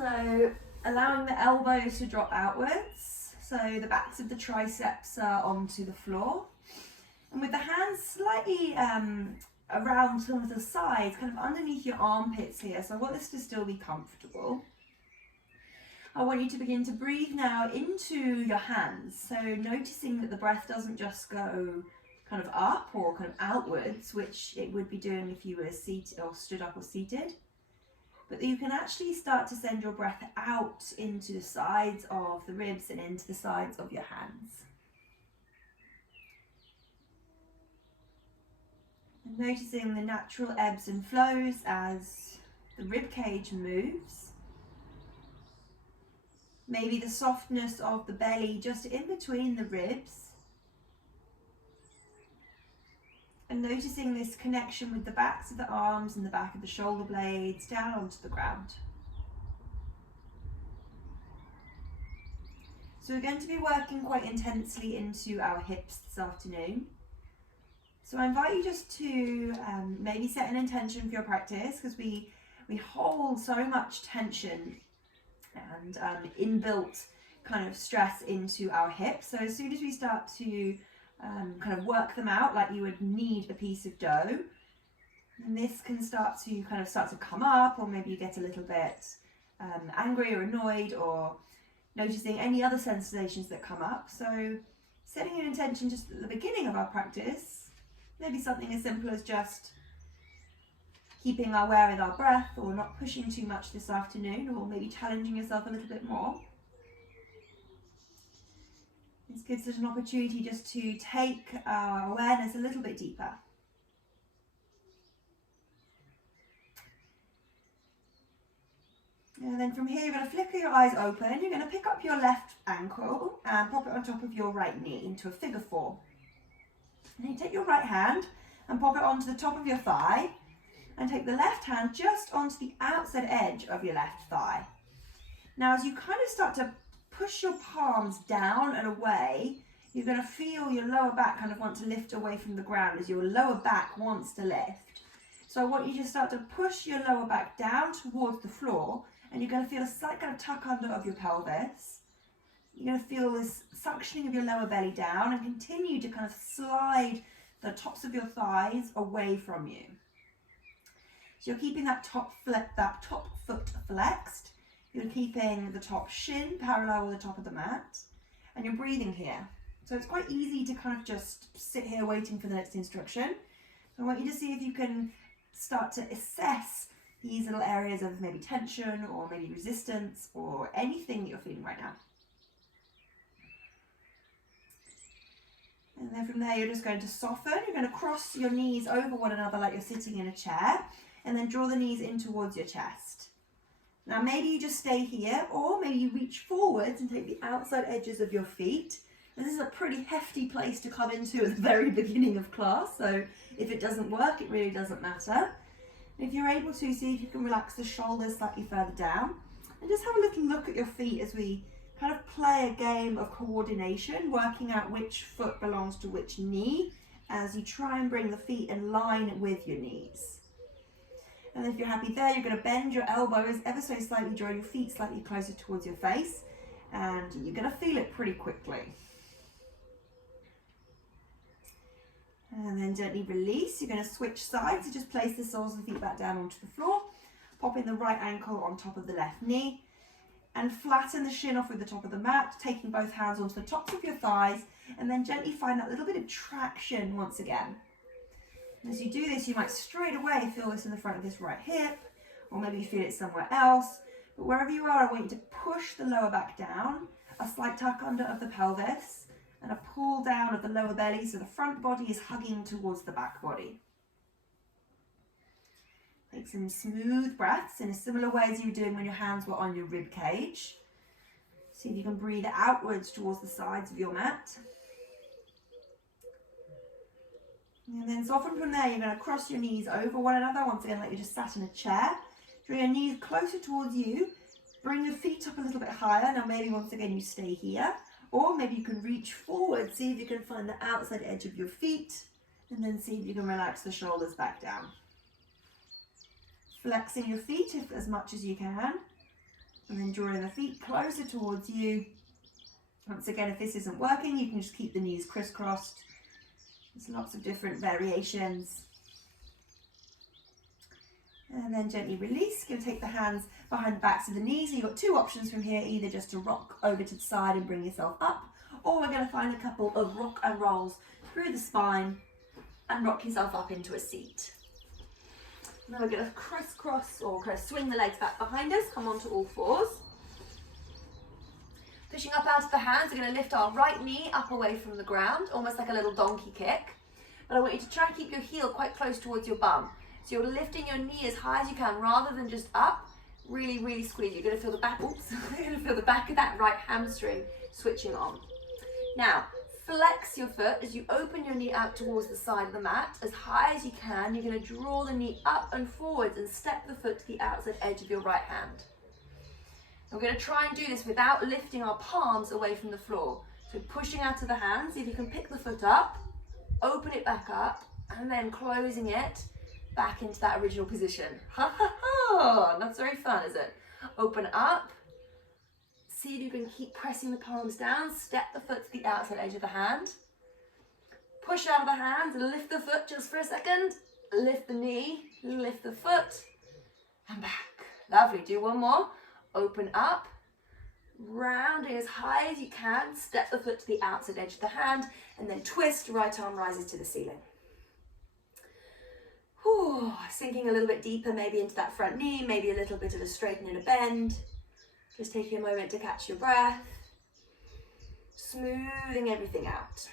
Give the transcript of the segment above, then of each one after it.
So allowing the elbows to drop outwards, so the backs of the triceps are onto the floor. And with the hands slightly around some of the sides, kind of underneath your armpits here. So I want this to still be comfortable. I want you to begin to breathe now into your hands. So noticing that the breath doesn't just go kind of up or kind of outwards, which it would be doing if you were seated or stood up or seated. But you can actually start to send your breath out into the sides of the ribs and into the sides of your hands. And noticing the natural ebbs and flows as the rib cage moves. Maybe the softness of the belly just in between the ribs. And noticing this connection with the backs of the arms and the back of the shoulder blades down onto the ground. So we're going to be working quite intensely into our hips this afternoon. So I invite you just to maybe set an intention for your practice, because we hold so much tension and inbuilt kind of stress into our hips. So as soon as we start to kind of work them out like you would knead a piece of dough, and this can start to come up, or maybe you get a little bit angry or annoyed, or noticing any other sensations that come up. So setting an intention just at the beginning of our practice, maybe something as simple as just keeping aware with our breath, or not pushing too much this afternoon, or maybe challenging yourself a little bit more. This gives us an opportunity just to take our awareness a little bit deeper. And then from here, you're going to flicker your eyes open. You're going to pick up your left ankle and pop it on top of your right knee into a figure four. And then you take your right hand and pop it onto the top of your thigh, and take the left hand just onto the outside edge of your left thigh. Now, as you kind of start to push your palms down and away, you're going to feel your lower back kind of want to lift away from the ground, as your lower back wants to lift. So I want you to start to push your lower back down towards the floor, and you're going to feel a slight kind of tuck under of your pelvis. You're going to feel this suctioning of your lower belly down, and continue to kind of slide the tops of your thighs away from you. So you're keeping that top foot flexed. You're keeping the top shin parallel with the top of the mat, and you're breathing here. So it's quite easy to kind of just sit here waiting for the next instruction. I want you to see if you can start to assess these little areas of maybe tension, or maybe resistance, or anything that you're feeling right now. And then from there, you're just going to soften. You're going to cross your knees over one another like you're sitting in a chair, and then draw the knees in towards your chest. Now maybe you just stay here, or maybe you reach forwards and take the outside edges of your feet. And this is a pretty hefty place to come into at the very beginning of class, so if it doesn't work, it really doesn't matter. If you're able to, see if you can relax the shoulders slightly further down, and just have a little look at your feet as we kind of play a game of coordination, working out which foot belongs to which knee, as you try and bring the feet in line with your knees. And if you're happy there, you're going to bend your elbows ever so slightly, draw your feet slightly closer towards your face, and you're going to feel it pretty quickly. And then gently release. You're going to switch sides, so just place the soles of the feet back down onto the floor, popping the right ankle on top of the left knee, and flatten the shin off with the top of the mat, taking both hands onto the tops of your thighs, and then gently find that little bit of traction once again. And as you do this, you might straight away feel this in the front of this right hip, or maybe you feel it somewhere else. But wherever you are, I want you to push the lower back down, a slight tuck under of the pelvis, and a pull down of the lower belly, so the front body is hugging towards the back body. Take some smooth breaths in a similar way as you were doing when your hands were on your rib cage. See if you can breathe outwards towards the sides of your mat. And then soften from there. You're going to cross your knees over one another, once again like you just sat in a chair. Draw your knees closer towards you. Bring your feet up a little bit higher. Now maybe once again you stay here, or maybe you can reach forward. See if you can find the outside edge of your feet, and then see if you can relax the shoulders back down. Flexing your feet as much as you can, And then drawing the feet closer towards you. Once again, if this isn't working, you can just keep the knees crisscrossed. There's lots of different variations. And then gently release. You're going to take the hands behind the backs of the knees. So you've got two options from here, either just to rock over to the side and bring yourself up, or we're going to find a couple of rock and rolls through the spine and rock yourself up into a seat. Now we're going to crisscross or kind of swing the legs back behind us, come onto all fours. Pushing up out of the hands, we're going to lift our right knee up away from the ground, almost like a little donkey kick. But I want you to try and keep your heel quite close towards your bum. So you're lifting your knee as high as you can rather than just up. Really, really squeeze. You're going to feel the back, oops, you're going to feel the back of that right hamstring switching on. Now, flex your foot as you open your knee out towards the side of the mat as high as you can. You're going to draw the knee up and forwards and step the foot to the outside edge of your right hand. We're going to try and do this without lifting our palms away from the floor. So pushing out of the hands, see if you can pick the foot up, open it back up, and then closing it back into that original position. Ha ha ha! That's very fun, is it? Open up. See if you can keep pressing the palms down. Step the foot to the outside edge of the hand. Push out of the hands and lift the foot just for a second. Lift the knee, lift the foot, and back. Lovely. Do one more. Open up. Rounding as high as you can. Step the foot to the outside edge of the hand, and then twist. Right arm rises to the ceiling. Whew, sinking a little bit deeper, maybe into that front knee, maybe a little bit of a straighten and a bend. Just taking a moment to catch your breath. Smoothing everything out.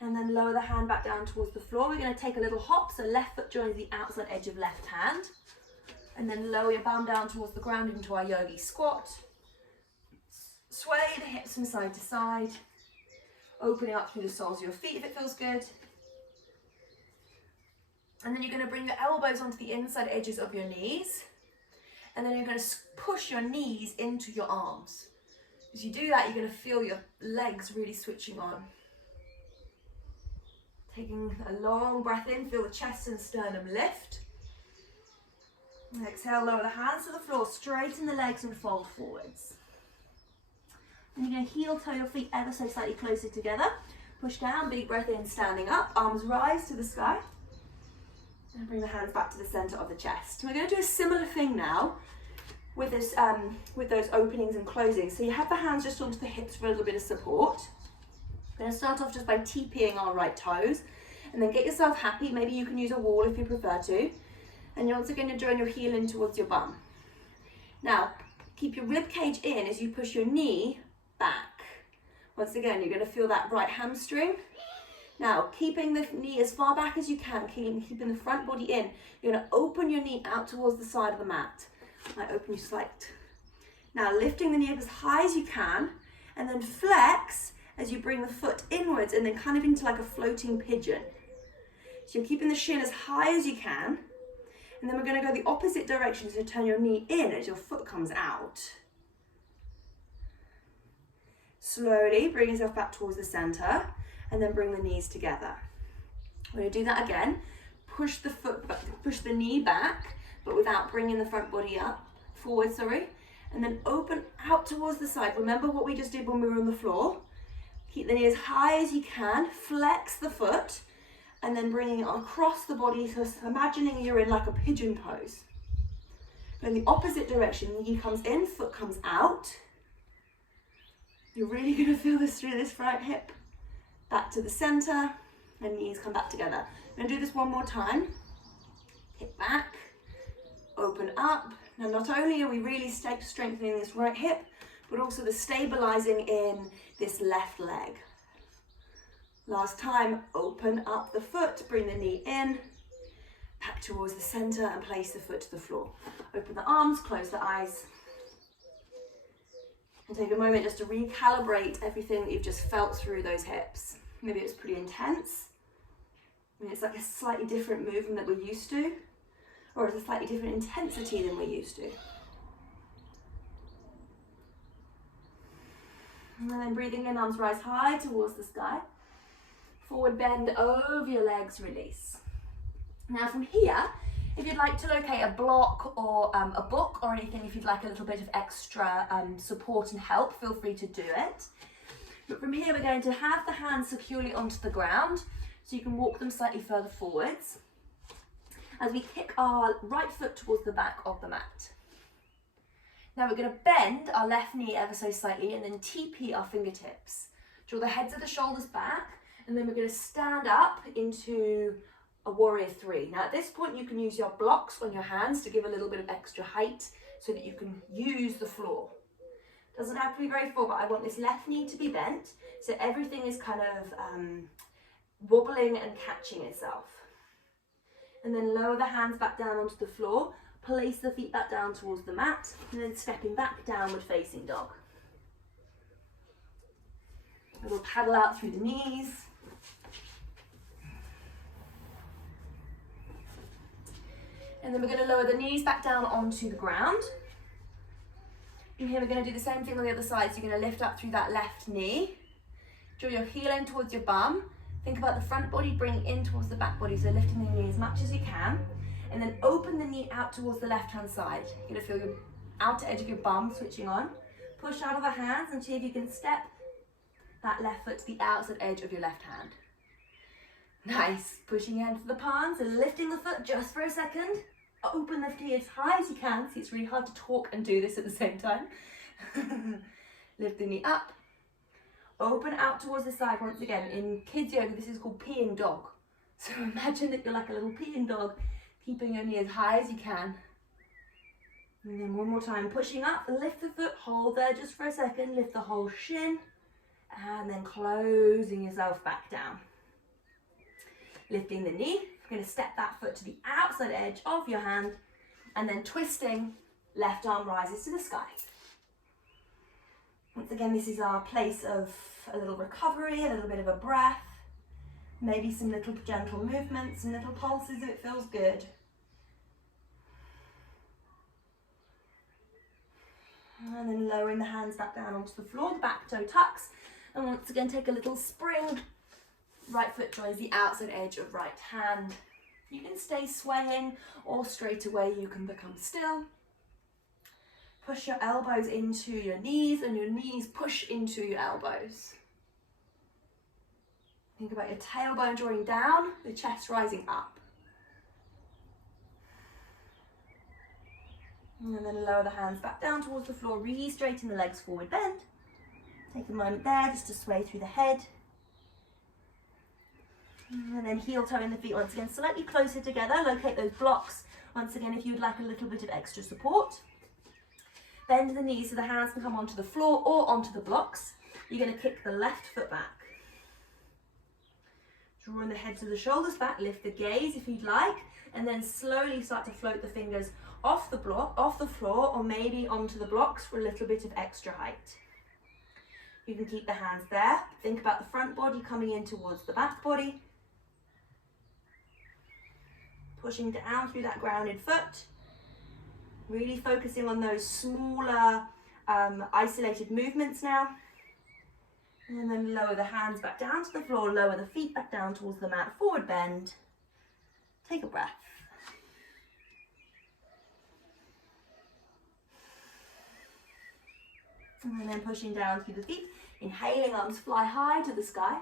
And then lower the hand back down towards the floor. We're going to take a little hop, so left foot joins the outside edge of left hand. And then lower your bum down towards the ground into our yogi squat. Sway the hips from side to side. Opening up through the soles of your feet if it feels good. And then you're going to bring your elbows onto the inside edges of your knees. And then you're going to push your knees into your arms. As you do that, you're going to feel your legs really switching on. Taking a long breath in, feel the chest and sternum lift. And exhale, lower the hands to the floor, straighten the legs and fold forwards. And you're going to heel toe your feet ever so slightly closer together. Push down, big breath in, standing up, arms rise to the sky. And bring the hands back to the center of the chest. And we're going to do a similar thing now with this, with those openings and closings. So you have the hands just onto the hips for a little bit of support. We're going to start off just by TPing our right toes, and then get yourself happy. Maybe you can use a wall if you prefer to. And you're also going to join your heel in towards your bum. Now, keep your rib cage in as you push your knee back. Once again, you're going to feel that right hamstring. Now, keeping the knee as far back as you can, keeping the front body in, you're going to open your knee out towards the side of the mat. I open you slight. Now, lifting the knee up as high as you can, and then flex as you bring the foot inwards and then kind of into like a floating pigeon. So you're keeping the shin as high as you can, and then we're going to go the opposite direction, so turn your knee in as your foot comes out. Slowly bring yourself back towards the center, and then bring the knees together. We're going to do that again. Push the knee back, but without bringing the front body forward, and then open out towards the side. Remember what we just did when we were on the floor. Keep the knee as high as you can, flex the foot, and then bringing it across the body, so imagining you're in like a pigeon pose. Go in the opposite direction, knee comes in, foot comes out. You're really going to feel this through this right hip. Back to the center, and knees come back together. I'm going to do this one more time. Hip back, open up. Now not only are we really strengthening this right hip, but also the stabilizing in this left leg. Last time, open up the foot, bring the knee in, back towards the center, and place the foot to the floor. Open the arms, close the eyes. And take a moment just to recalibrate everything that you've just felt through those hips. Maybe it's pretty intense. It's like a slightly different movement that we're used to, or it's a slightly different intensity than we're used to. And then breathing in, arms rise high towards the sky. Forward bend over your legs, release. Now from here, If you'd like to locate a block or a book or anything, if you'd like a little bit of extra support and help, feel free to do it. But from here, we're going to have the hands securely onto the ground, so you can walk them slightly further forwards as we kick our right foot towards the back of the mat. Now we're going to bend our left knee ever so slightly and then TP our fingertips. Draw the heads of the shoulders back, and then we're going to stand up into a warrior three. Now at this point you can use your blocks on your hands to give a little bit of extra height so that you can use the floor. Doesn't have to be very full, but I want this left knee to be bent so everything is kind of wobbling and catching itself. And then lower the hands back down onto the floor, place the feet back down towards the mat, and then stepping back, downward facing dog. And we'll paddle out through the knees. And then we're going to lower the knees back down onto the ground. And here we're going to do the same thing on the other side. So you're going to lift up through that left knee. Draw your heel in towards your bum. Think about the front body, bring in towards the back body. So lifting the knee as much as you can. And then open the knee out towards the left-hand side. You're going to feel your outer edge of your bum switching on. Push out of the hands and see if you can step that left foot to the outside edge of your left hand. Nice. Pushing into the palms and lifting the foot just for a second. Open the knee as high as you can. See, it's really hard to talk and do this at the same time. Lift the knee up. Open out towards the side once again. In kids yoga, this is called peeing dog. So imagine that you're like a little peeing dog, keeping your knee as high as you can. And then one more time, pushing up, lift the foot, hold there just for a second, lift the whole shin, and then closing yourself back down. Lifting the knee, you're going to step that foot to the outside edge of your hand, and then twisting, left arm rises to the sky. Once again, this is our place of a little recovery, a little bit of a breath, maybe some little gentle movements, some little pulses if it feels good. And then lowering the hands back down onto the floor, the back toe tucks, and once again take a little spring. Right foot joins the outside edge of right hand. You can stay swaying or straight away you can become still. Push your elbows into your knees and your knees push into your elbows. Think about your tailbone drawing down, the chest rising up. And then lower the hands back down towards the floor, re-straighten the legs forward, bend. Take a moment there just to sway through the head. And then heel toe in the feet once again, slightly closer together. Locate those blocks once again if you would like a little bit of extra support. Bend the knees so the hands can come onto the floor or onto the blocks. You're going to kick the left foot back. Drawing the head to the shoulders back, lift the gaze if you'd like, and then slowly start to float the fingers off the block, off the floor, or maybe onto the blocks for a little bit of extra height. You can keep the hands there. Think about the front body coming in towards the back body. Pushing down through that grounded foot. Really focusing on those smaller, isolated movements now. And then lower the hands back down to the floor, lower the feet back down towards the mat, forward bend. Take a breath. And then pushing down through the feet, inhaling, arms fly high to the sky.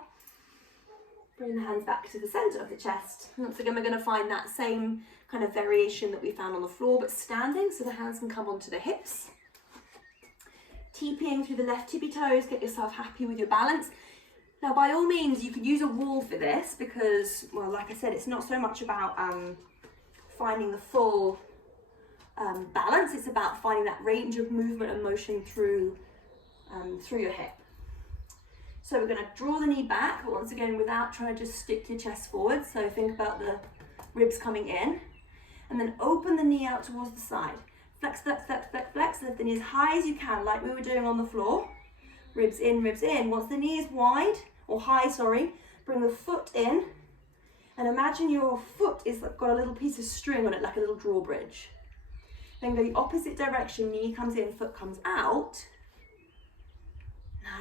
Bring the hands back to the center of the chest. Once again, we're going to find that same kind of variation that we found on the floor, but standing, so the hands can come onto the hips. TPing through the left tippy toes, get yourself happy with your balance. Now, by all means, you could use a wall for this because, well, like I said, it's not so much about finding the full balance. It's about finding that range of movement and motion through your hip. So we're going to draw the knee back, but once again, without trying to just stick your chest forward. So think about the ribs coming in, and then open the knee out towards the side. Flex, flex, flex, flex, flex. Lift the knee as high as you can, like we were doing on the floor. Ribs in, ribs in. Once the knee is wide, or high, sorry, bring the foot in, and imagine your foot is got a little piece of string on it, like a little drawbridge. Then go the opposite direction, knee comes in, foot comes out.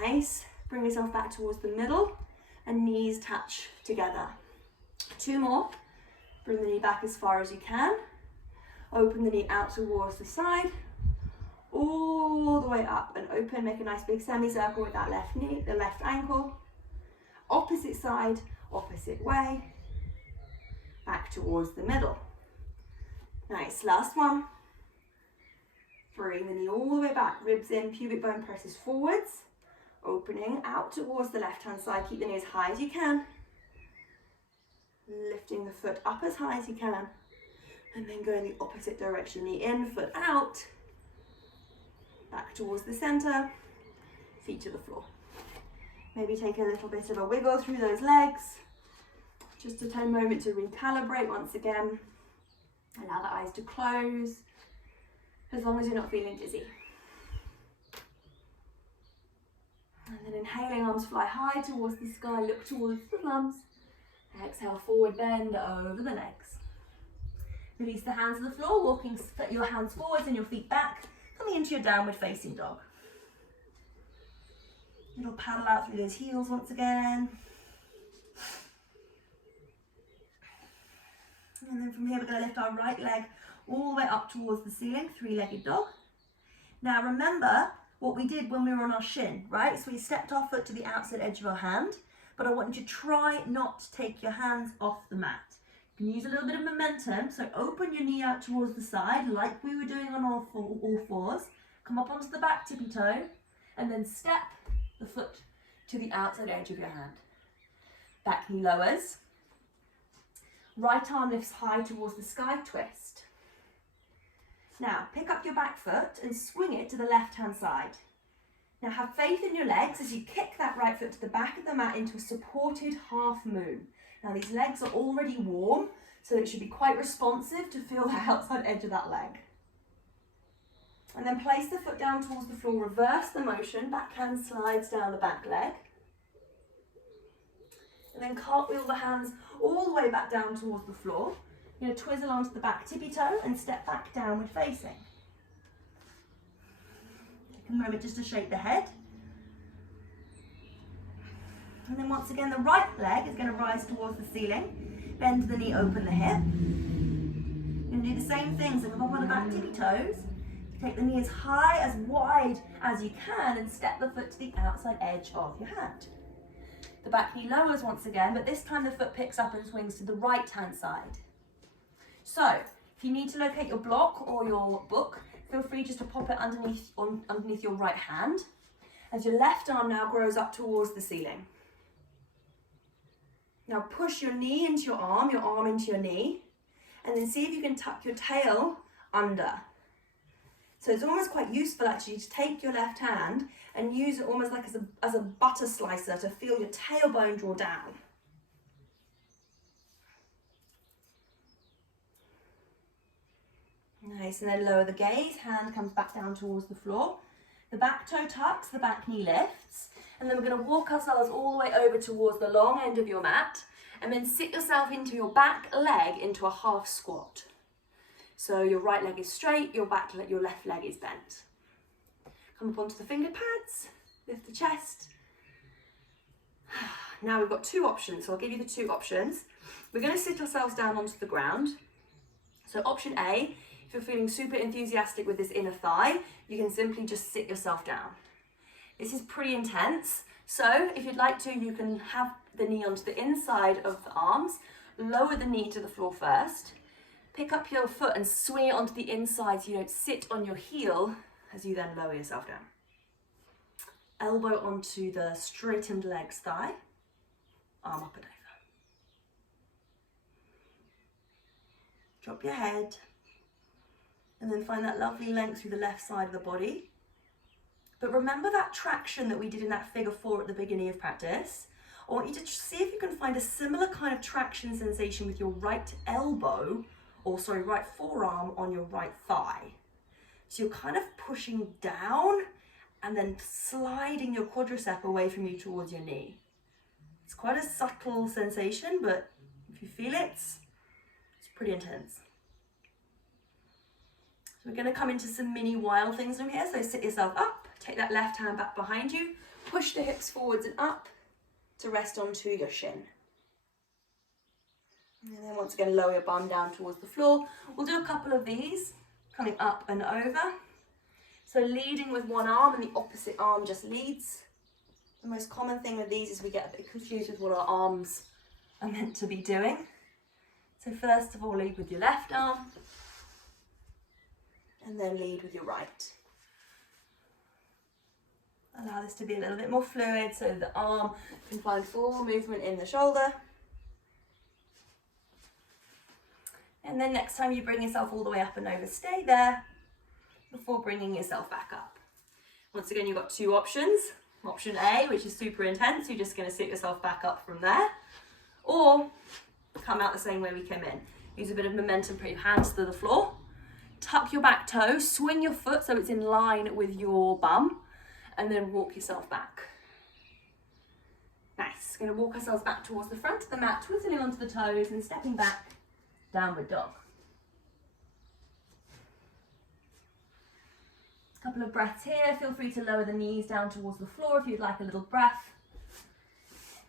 Nice. Bring yourself back towards the middle, and knees touch together. Two more. Bring the knee back as far as you can. Open the knee out towards the side, all the way up and open. Make a nice big semicircle with that left knee, the left ankle. Opposite side, opposite way. Back towards the middle. Nice, last one. Bring the knee all the way back, ribs in, pubic bone presses forwards. Opening out towards the left-hand side. Keep the knee as high as you can. Lifting the foot up as high as you can. And then going the opposite direction. Knee in, foot out. Back towards the center. Feet to the floor. Maybe take a little bit of a wiggle through those legs. Just a moment to recalibrate once again. Allow the eyes to close, as long as you're not feeling dizzy. And then inhaling, arms fly high towards the sky, look towards the thumbs. Exhale, forward bend over the legs. Release the hands to the floor, walking your hands forwards and your feet back, coming into your downward facing dog. Little paddle out through those heels once again. And then from here we're going to lift our right leg all the way up towards the ceiling, three-legged dog. Now remember what we did when we were on our shin, right? So we stepped our foot to the outside edge of our hand, but I want you to try not to take your hands off the mat. You can use a little bit of momentum, so open your knee out towards the side like we were doing on all fours. Come up onto the back tippy toe, and then step the foot to the outside edge of your hand. Back knee lowers. Right arm lifts high towards the sky, twist. Now, pick up your back foot and swing it to the left-hand side. Now, have faith in your legs as you kick that right foot to the back of the mat into a supported half moon. Now, these legs are already warm, so it should be quite responsive to feel the outside edge of that leg. And then place the foot down towards the floor, reverse the motion, backhand slides down the back leg. And then cartwheel the hands all the way back down towards the floor. You're going to twizzle onto the back tippy toe and step back downward facing. Take a moment just to shake the head. And then once again, the right leg is going to rise towards the ceiling. Bend the knee, open the hip. You're going to do the same thing, so come up on the back tippy toes. Take the knee as high, as wide as you can and step the foot to the outside edge of your hand. The back knee lowers once again, but this time the foot picks up and swings to the right-hand side. So, if you need to locate your block or your book, feel free just to pop it underneath your right hand, as your left arm now grows up towards the ceiling. Now push your knee into your arm into your knee, and then see if you can tuck your tail under. So it's almost quite useful actually to take your left hand and use it almost like as a butter slicer to feel your tailbone draw down. Nice, and then lower the gaze, hand comes back down towards the floor. The back toe tucks, the back knee lifts, and then we're going to walk ourselves all the way over towards the long end of your mat, and then sit yourself into your back leg into a half squat. So your right leg is straight, your left leg is bent. Come up onto the finger pads, lift the chest. Now we've got two options, so I'll give you the two options. We're going to sit ourselves down onto the ground. So option A, if you're feeling super enthusiastic with this inner thigh, you can simply just sit yourself down. This is pretty intense, so if you'd like to, you can have the knee onto the inside of the arms, lower the knee to the floor first, pick up your foot and swing it onto the inside so you don't sit on your heel as you then lower yourself down. Elbow onto the straightened leg's thigh, arm up and over. Drop your head, and then find that lovely length through the left side of the body. But remember that traction that we did in that figure 4 at the beginning of practice? I want you to see if you can find a similar kind of traction sensation with your right elbow, right forearm on your right thigh. So you're kind of pushing down and then sliding your quadricep away from you towards your knee. It's quite a subtle sensation, but if you feel it, it's pretty intense. So we're going to come into some mini wild things from here. So sit yourself up, take that left hand back behind you, push the hips forwards and up to rest onto your shin. And then once again, lower your bum down towards the floor. We'll do a couple of these, coming up and over. So leading with one arm and the opposite arm just leads. The most common thing with these is we get a bit confused with what our arms are meant to be doing. So first of all, lead with your left arm, and then lead with your right. Allow this to be a little bit more fluid so the arm can find full movement in the shoulder. And then next time you bring yourself all the way up and over, stay there before bringing yourself back up. Once again, you've got two options. Option A, which is super intense, you're just going to sit yourself back up from there. Or come out the same way we came in. Use a bit of momentum, put your hands to the floor. Tuck your back toe, swing your foot so it's in line with your bum, and then walk yourself back. Nice. We're going to walk ourselves back towards the front of the mat, twizzling onto the toes and stepping back, downward dog. A couple of breaths here. Feel free to lower the knees down towards the floor if you'd like a little breath.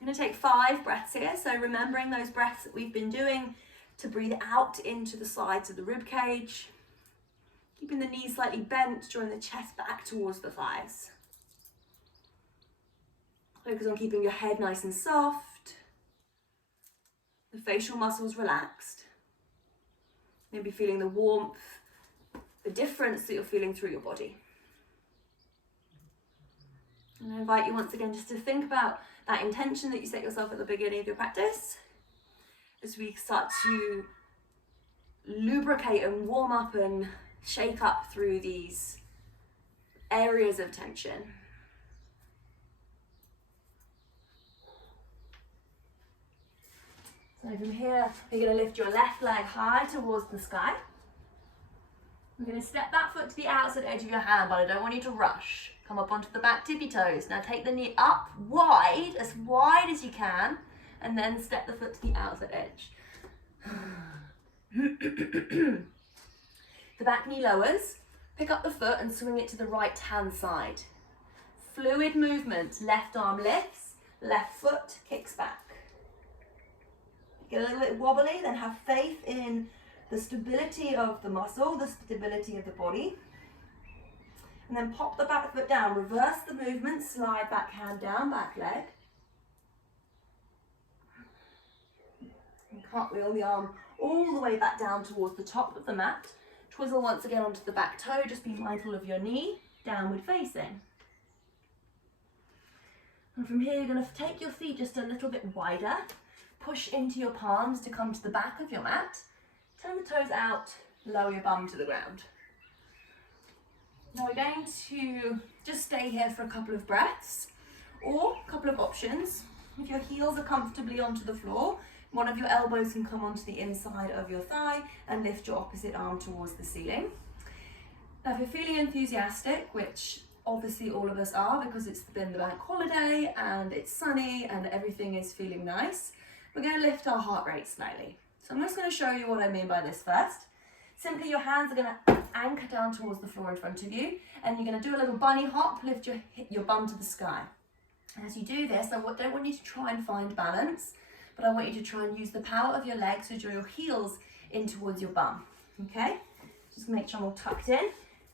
I'm going to take 5 breaths here. So remembering those breaths that we've been doing to breathe out into the sides of the rib cage. Keeping the knees slightly bent, drawing the chest back towards the thighs. Focus on keeping your head nice and soft. The facial muscles relaxed. Maybe feeling the warmth, the difference that you're feeling through your body. And I invite you once again just to think about that intention that you set yourself at the beginning of your practice as we start to lubricate and warm up and shake up through these areas of tension. So from here, you're going to lift your left leg high towards the sky. We're going to step that foot to the outside edge of your hand, but I don't want you to rush. Come up onto the back tippy toes. Now take the knee up wide as you can, and then step the foot to the outside edge. The back knee lowers. Pick up the foot and swing it to the right hand side. Fluid movement. Left arm lifts, left foot kicks back. Get a little bit wobbly, then have faith in the stability of the muscle, the stability of the body. And then pop the back foot down, reverse the movement, slide back hand down, back leg. And cartwheel the arm all the way back down towards the top of the mat. Twizzle once again onto the back toe, just be mindful of your knee, downward facing. And from here, you're going to take your feet just a little bit wider. Push into your palms to come to the back of your mat. Turn the toes out, lower your bum to the ground. Now we're going to just stay here for a couple of breaths, or a couple of options. If your heels are comfortably onto the floor, one of your elbows can come onto the inside of your thigh and lift your opposite arm towards the ceiling. Now if you're feeling enthusiastic, which obviously all of us are because it's been the bank holiday and it's sunny and everything is feeling nice, we're going to lift our heart rate slightly. So I'm just going to show you what I mean by this first. Simply your hands are going to anchor down towards the floor in front of you, and you're going to do a little bunny hop, lift your bum to the sky. As you do this, I don't want you to try and find balance, but I want you to try and use the power of your legs to draw your heels in towards your bum. Okay? Just make sure I'm all tucked in.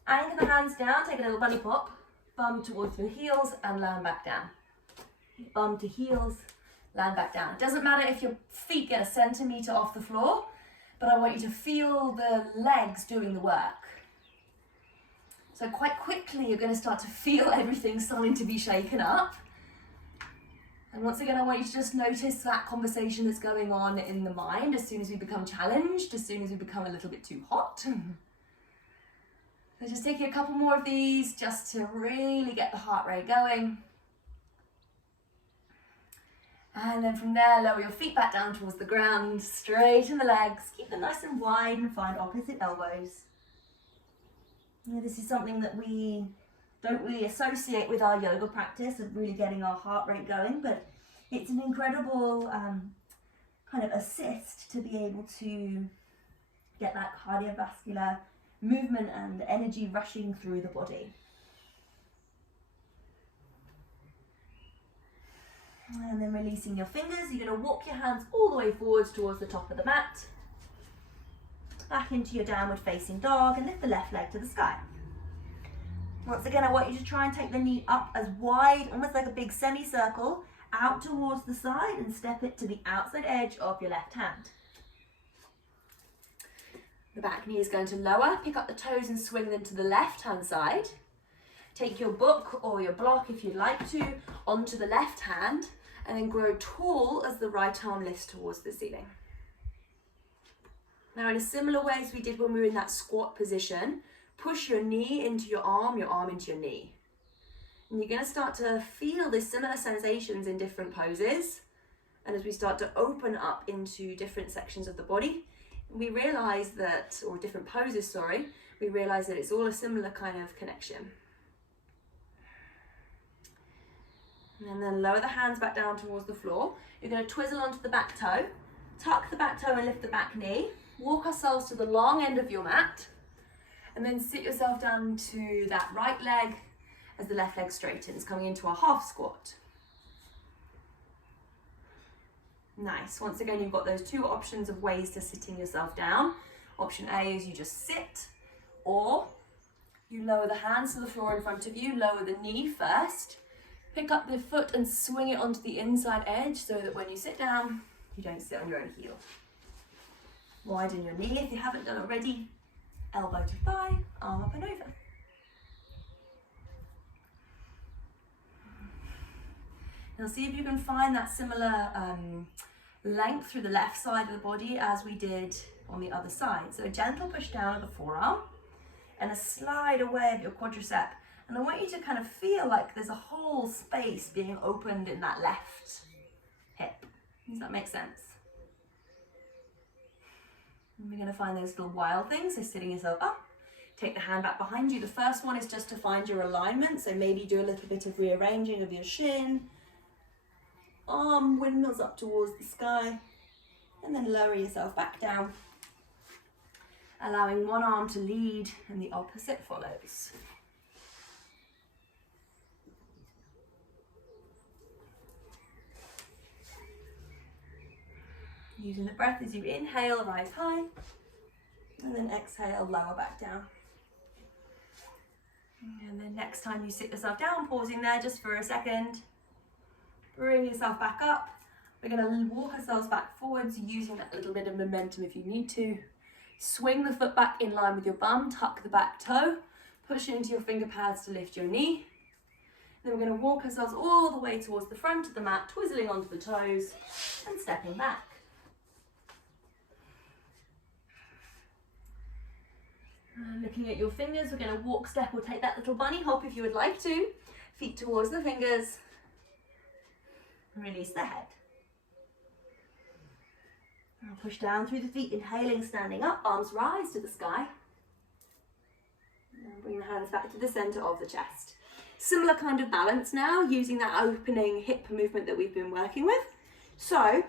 Anchor the hands down, take a little bunny pop, bum towards your heels and land back down. Bum to heels, land back down. It doesn't matter if your feet get a centimetre off the floor, but I want you to feel the legs doing the work. So quite quickly, you're going to start to feel everything starting to be shaken up. And once again, I want you to just notice that conversation that's going on in the mind as soon as we become challenged, as soon as we become a little bit too hot. So just taking a couple more of these just to really get the heart rate going. And then from there, lower your feet back down towards the ground, straighten the legs, keep them nice and wide and find opposite elbows. This is something that we don't really associate with our yoga practice of really getting our heart rate going, but it's an incredible kind of assist to be able to get that cardiovascular movement and energy rushing through the body. And then releasing your fingers, you're going to walk your hands all the way forwards towards the top of the mat. Back into your downward facing dog and lift the left leg to the sky. Once again, I want you to try and take the knee up as wide, almost like a big semicircle, out towards the side and step it to the outside edge of your left hand. The back knee is going to lower, pick up the toes and swing them to the left hand side. Take your book or your block, if you'd like to, onto the left hand and then grow tall as the right arm lifts towards the ceiling. Now, in a similar way as we did when we were in that squat position, push your knee into your arm into your knee. And you're going to start to feel the similar sensations in different poses. And as we start to open up into different sections of the body, we realize that, or different poses, sorry, we realize that it's all a similar kind of connection. And then lower the hands back down towards the floor. You're going to twizzle onto the back toe, tuck the back toe and lift the back knee. Walk ourselves to the long end of your mat, and then sit yourself down to that right leg as the left leg straightens, coming into our half squat. Nice. Once again, you've got those two options of ways to sitting yourself down. Option A is you just sit, or you lower the hands to the floor in front of you, lower the knee first, pick up the foot and swing it onto the inside edge so that when you sit down, you don't sit on your own heel. Widen your knee if you haven't done already. Elbow to thigh, arm up and over. Now see if you can find that similar length through the left side of the body as we did on the other side. So a gentle push down of the forearm and a slide away of your quadricep. And I want you to kind of feel like there's a whole space being opened in that left hip. Does that make sense? And we're going to find those little wild things. So sitting yourself up, take the hand back behind you. The first one is just to find your alignment. So maybe do a little bit of rearranging of your shin. Arm windmills up towards the sky. And then lower yourself back down. Allowing one arm to lead and the opposite follows. Using the breath as you inhale, rise high, and then exhale, lower back down. And then next time you sit yourself down, pausing there just for a second, bring yourself back up. We're going to walk ourselves back forwards using that little bit of momentum if you need to. Swing the foot back in line with your bum, tuck the back toe, push into your finger pads to lift your knee. Then we're going to walk ourselves all the way towards the front of the mat, twizzling onto the toes and stepping back. Looking at your fingers, we're going to walk, step, or take that little bunny hop if you would like to. Feet towards the fingers. Release the head. And push down through the feet, inhaling, standing up, arms rise to the sky. And bring the hands back to the center of the chest. Similar kind of balance now, using that opening hip movement that we've been working with. So,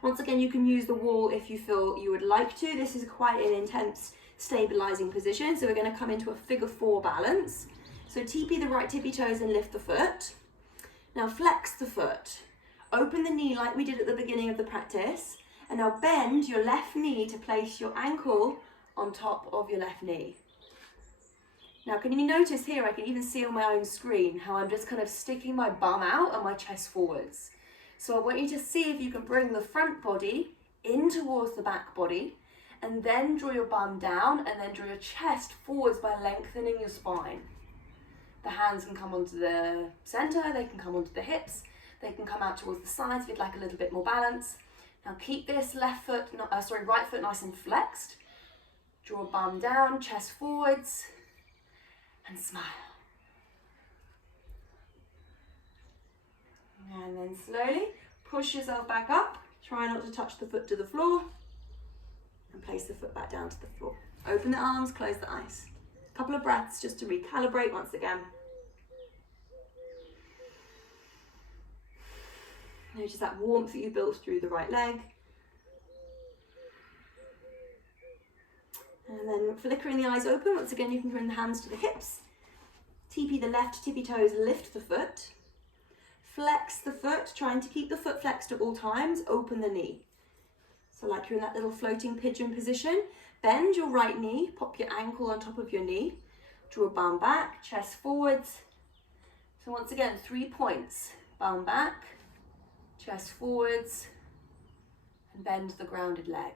once again, you can use the wall if you feel you would like to. This is quite an intense stabilizing position. So we're going to come into a figure 4 balance. So TP the right tippy toes and lift the foot. Now flex the foot. Open the knee like we did at the beginning of the practice. And now bend your left knee to place your ankle on top of your left knee. Now can you notice here, I can even see on my own screen how I'm just kind of sticking my bum out and my chest forwards. So I want you to see if you can bring the front body in towards the back body, and then draw your bum down and then draw your chest forwards by lengthening your spine. The hands can come onto the center, they can come onto the hips, they can come out towards the sides if you'd like a little bit more balance. Now keep this right foot nice and flexed. Draw bum down, chest forwards, and smile. And then slowly push yourself back up. Try not to touch the foot to the floor. And place the foot back down to the floor. Open the arms, close the eyes. A couple of breaths just to recalibrate once again. Notice that warmth that you built through the right leg. And then flickering the eyes open, once again you can bring the hands to the hips. TP the left tippy toes, lift the foot. Flex the foot, trying to keep the foot flexed at all times, open the knee. So like you're in that little floating pigeon position, bend your right knee, pop your ankle on top of your knee, draw a bum back, chest forwards. So once again, 3 points, bum back, chest forwards, and bend the grounded leg.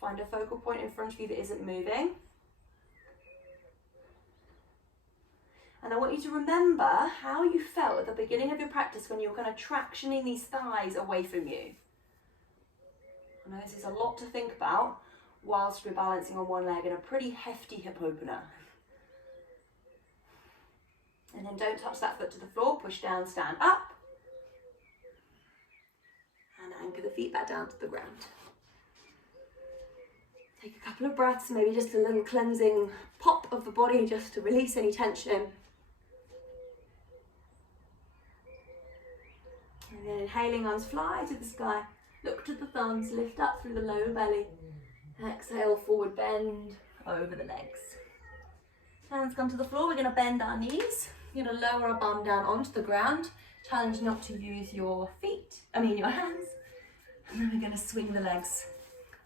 Find a focal point in front of you that isn't moving. And I want you to remember how you felt at the beginning of your practice when you were kind of tractioning these thighs away from you. I know this is a lot to think about whilst we're balancing on one leg in a pretty hefty hip opener. And then don't touch that foot to the floor, push down, stand up. And anchor the feet back down to the ground. Take a couple of breaths, maybe just a little cleansing pop of the body just to release any tension. And then inhaling, arms fly to the sky. Look to the thumbs, lift up through the lower belly. Exhale, forward bend over the legs. Hands come to the floor, we're going to bend our knees. You're going to lower our bum down onto the ground. Challenge not to use your hands. And then we're going to swing the legs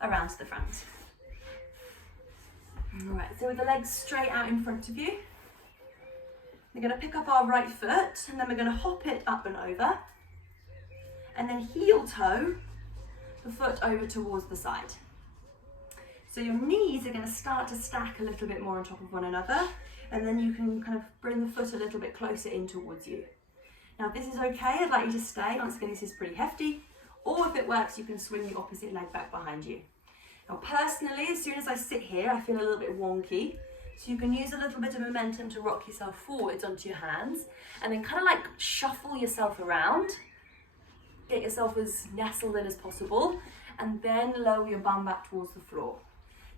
around to the front. All right, so with the legs straight out in front of you, we're going to pick up our right foot and then we're going to hop it up and over. And then heel toe the foot over towards the side. So your knees are going to start to stack a little bit more on top of one another, and then you can kind of bring the foot a little bit closer in towards you. Now if this is okay, I'd like you to stay. Once again, this is pretty hefty, or if it works, you can swing the opposite leg back behind you. Now personally, as soon as I sit here, I feel a little bit wonky, so you can use a little bit of momentum to rock yourself forwards onto your hands, and then kind of like shuffle yourself around. Get yourself as nestled in as possible, and then lower your bum back towards the floor.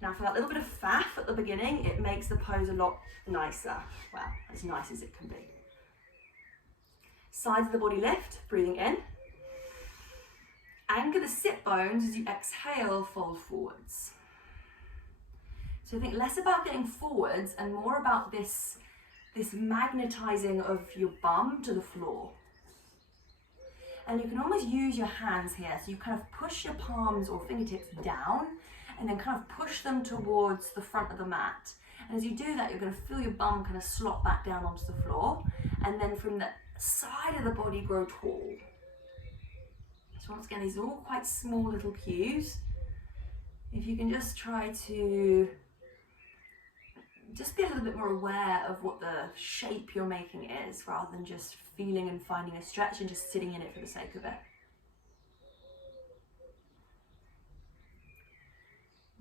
Now for that little bit of faff at the beginning, it makes the pose a lot nicer. Well, as nice as it can be. Sides of the body lift, breathing in. Anchor the sit bones as you exhale, fold forwards. So think less about getting forwards and more about this magnetizing of your bum to the floor. And you can almost use your hands here. So you kind of push your palms or fingertips down and then kind of push them towards the front of the mat. And as you do that, you're going to feel your bum kind of slot back down onto the floor. And then from the side of the body, grow tall. So once again, these are all quite small little cues. If you can just try to just be a little bit more aware of what the shape you're making is, rather than just feeling and finding a stretch and just sitting in it for the sake of it.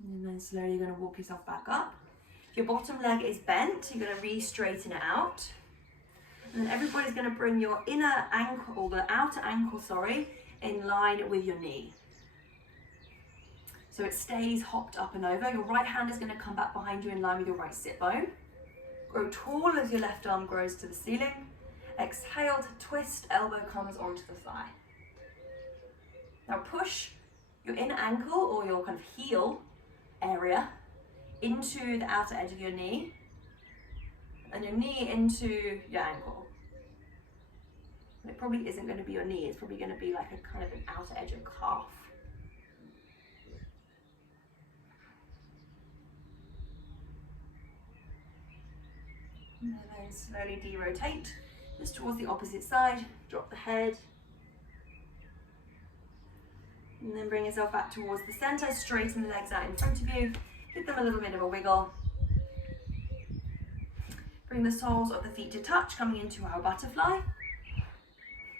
And then slowly you're going to walk yourself back up. If your bottom leg is bent, you're going to re-straighten it out. And then everybody's going to bring your inner ankle, the outer ankle, in line with your knee. So it stays hopped up and over. Your right hand is going to come back behind you in line with your right sit bone. Grow tall as your left arm grows to the ceiling. Exhale to twist, elbow comes onto the thigh. Now push your inner ankle or your kind of heel area into the outer edge of your knee, and your knee into your ankle. And it probably isn't going to be your knee, it's probably going to be like a kind of an outer edge of calf. And then slowly de-rotate just towards the opposite side, drop the head. And then bring yourself back towards the center, straighten the legs out in front of you, give them a little bit of a wiggle. Bring the soles of the feet to touch, coming into our butterfly.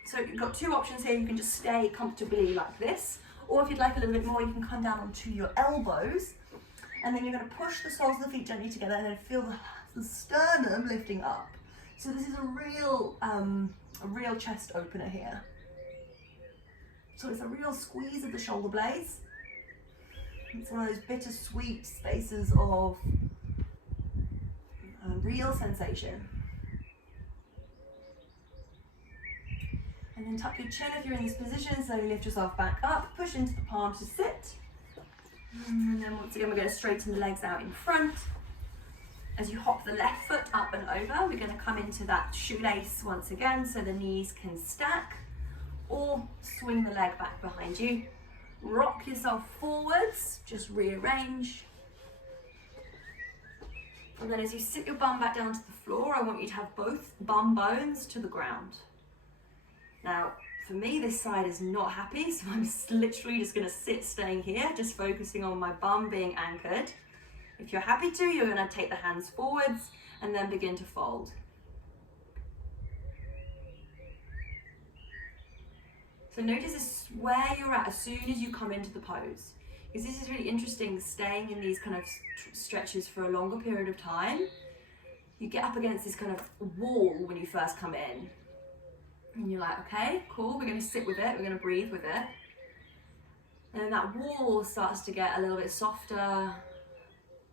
So you've got two options here. You can just stay comfortably like this, or if you'd like a little bit more, you can come down onto your elbows, and then you're going to push the soles of the feet gently together and then feel the sternum lifting up. So this is a real chest opener here. So it's a real squeeze of the shoulder blades. It's one of those bittersweet spaces of real sensation. And then tuck your chin if you're in this position, slowly lift yourself back up, push into the palms to sit. And then once again, we're going to straighten the legs out in front. As you hop the left foot up and over, we're going to come into that shoelace once again so the knees can stack, or swing the leg back behind you. Rock yourself forwards, just rearrange. And then as you sit your bum back down to the floor, I want you to have both bum bones to the ground. Now, for me, this side is not happy, so I'm literally just going to sit staying here, just focusing on my bum being anchored. If you're happy to, you're going to take the hands forwards and then begin to fold. So notice this where you're at as soon as you come into the pose. Because this is really interesting, staying in these kind of stretches for a longer period of time. You get up against this kind of wall when you first come in. And you're like, okay, cool, we're going to sit with it, we're going to breathe with it. And then that wall starts to get a little bit softer.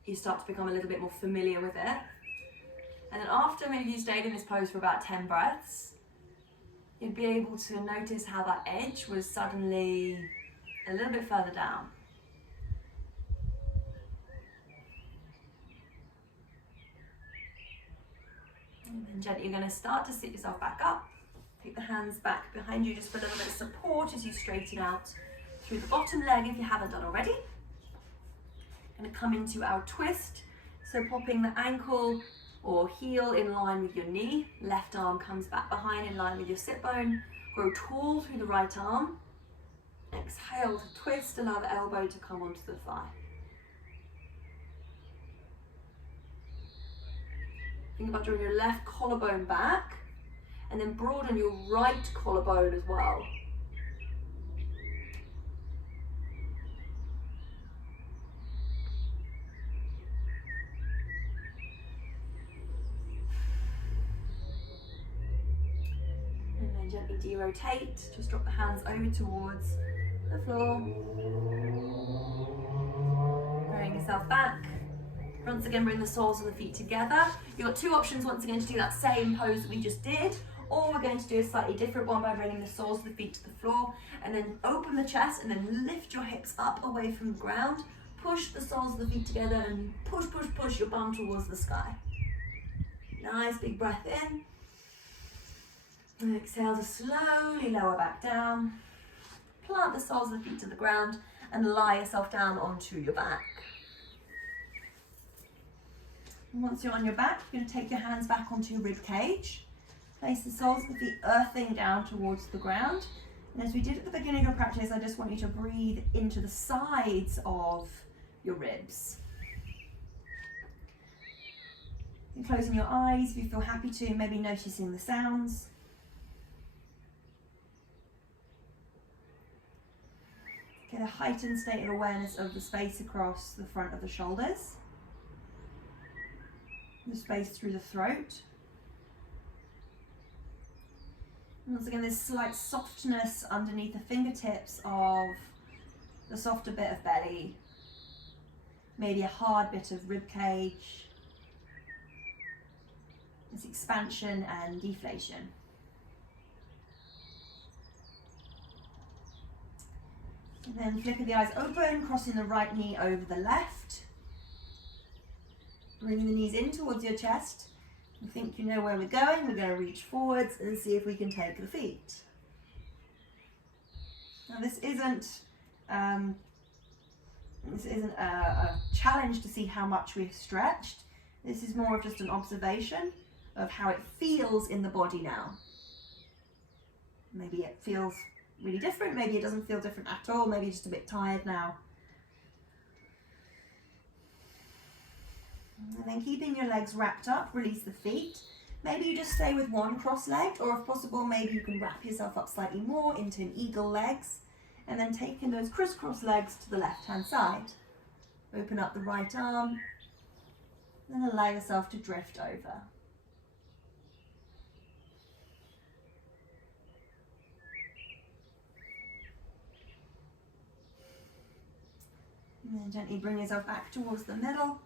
You start to become a little bit more familiar with it. And then after maybe you stayed in this pose for about 10 breaths, you'd be able to notice how that edge was suddenly a little bit further down. And then gently you're going to start to sit yourself back up. Take the hands back behind you just for a little bit of support as you straighten out through the bottom leg if you haven't done already. Going to come into our twist, so popping the ankle or heel in line with your knee, left arm comes back behind in line with your sit bone, grow tall through the right arm, exhale to twist, allow the elbow to come onto the thigh. Think about drawing your left collarbone back and then broaden your right collarbone as well. Gently de-rotate, just drop the hands over towards the floor. Bring yourself back. Once again, bring the soles of the feet together. You've got two options once again to do that same pose that we just did, or we're going to do a slightly different one by bringing the soles of the feet to the floor and then open the chest and then lift your hips up away from the ground. Push the soles of the feet together and push, push, push your bum towards the sky. Nice big breath in. And exhale to slowly lower back down. Plant the soles of the feet to the ground and lie yourself down onto your back. And once you're on your back, you're going to take your hands back onto your rib cage. Place the soles of the feet earthing down towards the ground. And as we did at the beginning of your practice, I just want you to breathe into the sides of your ribs. You're closing your eyes if you feel happy to, maybe noticing the sounds. Get a heightened state of awareness of the space across the front of the shoulders, the space through the throat. And once again, this slight softness underneath the fingertips of the softer bit of belly, maybe a hard bit of rib cage, this expansion and deflation. And then flicker the eyes open, crossing the right knee over the left. Bringing the knees in towards your chest. You think you know where we're going. We're going to reach forwards and see if we can take the feet. Now this isn't a challenge to see how much we've stretched. This is more of just an observation of how it feels in the body now. Maybe it feels really different, maybe it doesn't feel different at all, maybe you're just a bit tired now. And then keeping your legs wrapped up, release the feet. Maybe you just stay with one cross-legged, or if possible, maybe you can wrap yourself up slightly more into an eagle legs, and then taking those crisscross legs to the left-hand side. Open up the right arm, and allow yourself to drift over. And then gently bring yourself back towards the middle.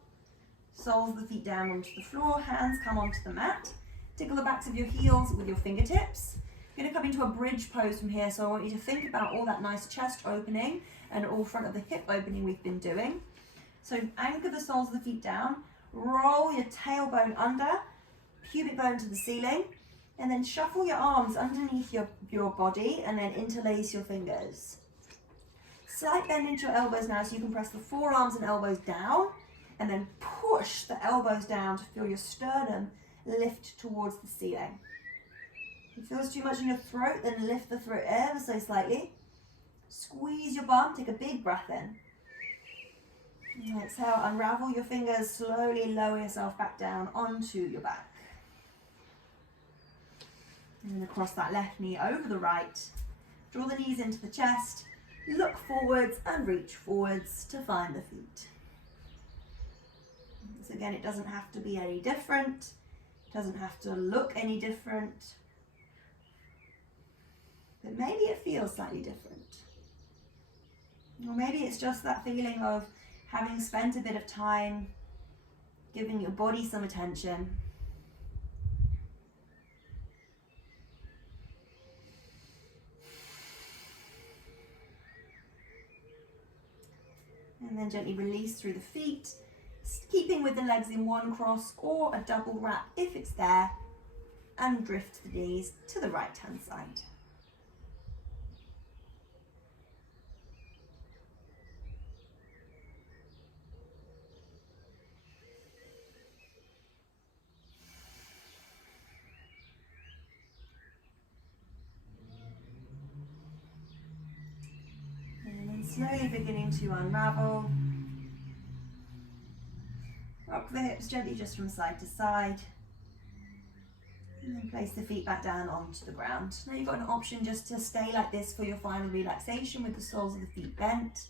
Soles of the feet down onto the floor, hands come onto the mat. Tickle the backs of your heels with your fingertips. You're going to come into a bridge pose from here, so I want you to think about all that nice chest opening and all front of the hip opening we've been doing. So anchor the soles of the feet down, roll your tailbone under, pubic bone to the ceiling, and then shuffle your arms underneath your body and then interlace your fingers. Slight bend into your elbows now so you can press the forearms and elbows down, and then push the elbows down to feel your sternum lift towards the ceiling. If it feels too much in your throat, then lift the throat ever so slightly. Squeeze your bum, take a big breath in. And exhale, unravel your fingers, slowly lower yourself back down onto your back. And then across that left knee over the right. Draw the knees into the chest, look forwards and reach forwards to find the feet. So again, it doesn't have to be any different. It doesn't have to look any different. But maybe it feels slightly different. Or maybe it's just that feeling of having spent a bit of time giving your body some attention. And then gently release through the feet, keeping with the legs in one cross or a double wrap if it's there, and drift the knees to the right hand side. And then slowly beginning to unravel. Rock the hips gently just from side to side. And then place the feet back down onto the ground. Now you've got an option just to stay like this for your final relaxation with the soles of the feet bent.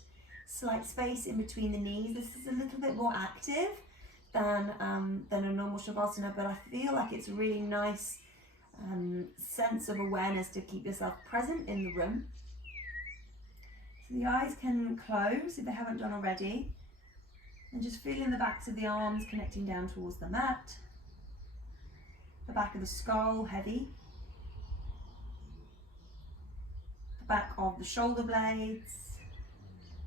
Slight space in between the knees. This is a little bit more active than a normal Shavasana, but I feel like it's a really nice sense of awareness to keep yourself present in the room. So the eyes can close if they haven't done already. And just feeling the backs of the arms connecting down towards the mat. The back of the skull heavy. The back of the shoulder blades.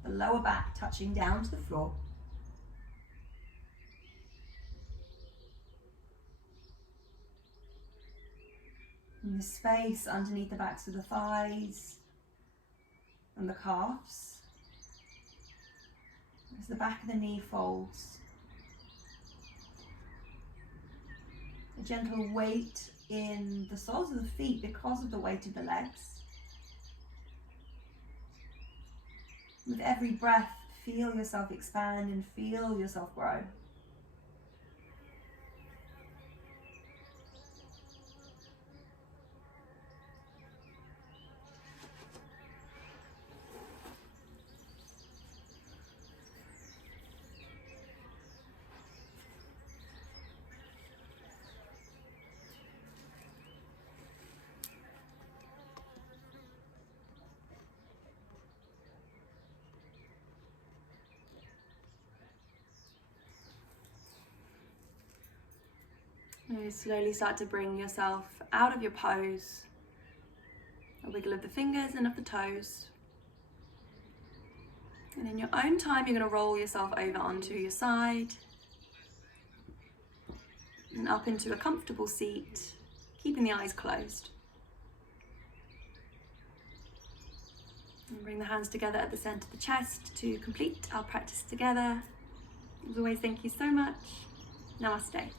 The lower back touching down to the floor. And the space underneath the backs of the thighs and the calves. As the back of the knee folds. A gentle weight in the soles of the feet because of the weight of the legs. With every breath, feel yourself expand and feel yourself grow. You slowly start to bring yourself out of your pose. A wiggle of the fingers and of the toes. And in your own time, you're going to roll yourself over onto your side and up into a comfortable seat, keeping the eyes closed. And bring the hands together at the center of the chest to complete our practice together. As always, thank you so much. Namaste.